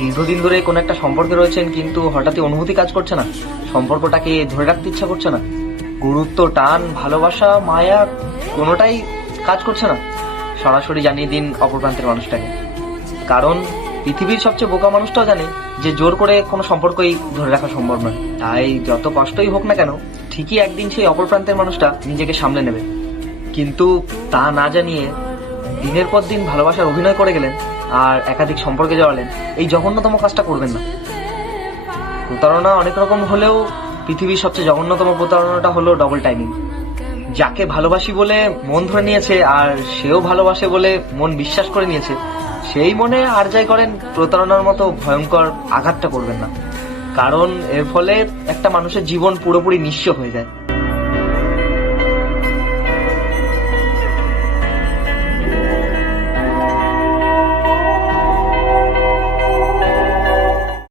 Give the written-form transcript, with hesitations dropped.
দীর্ঘদিন ধরে কোনো একটা সম্পর্কে রয়েছেন, কিন্তু হঠাৎই অনুভূতি কাজ করছে না, সম্পর্কটাকে ধরে রাখতে ইচ্ছা করছে না, গুরুত্ব, টান, ভালোবাসা, মায়া কোনোটাই কাজ করছে না, সরাসরি জানিয়ে দিন অপর প্রান্তের মানুষটাকে। কারণ পৃথিবীর সবচেয়ে বোকা মানুষটাও জানে যে জোর করে কোনো সম্পর্কই ধরে রাখা সম্ভব নয়। তাই যত কষ্টই হোক না কেন, ঠিকই একদিন সেই অপর প্রান্তের মানুষটা নিজেকে সামলে নেবে। কিন্তু তা না জানিয়ে দিনের পর দিন ভালোবাসার অভিনয় করে গেলেন আর একাধিক সম্পর্কে জড়ালেন, এই জঘন্যতম কাজটা করবেন না। প্রতারণা অনেক রকম হলেও পৃথিবীর সবচেয়ে জঘন্যতম প্রতারণাটা হলো ডবল টাইমিং। যাকে ভালোবাসি বলে মন ধরে নিয়েছে আর সেও ভালোবাসে বলে মন বিশ্বাস করে নিয়েছে, সেই মনে আর যাই করেন প্রতারণার মতো ভয়ঙ্কর আঘাতটা করবেন না। কারণ এর ফলে একটা মানুষের জীবন পুরোপুরি নিঃস্ব হয়ে যায়।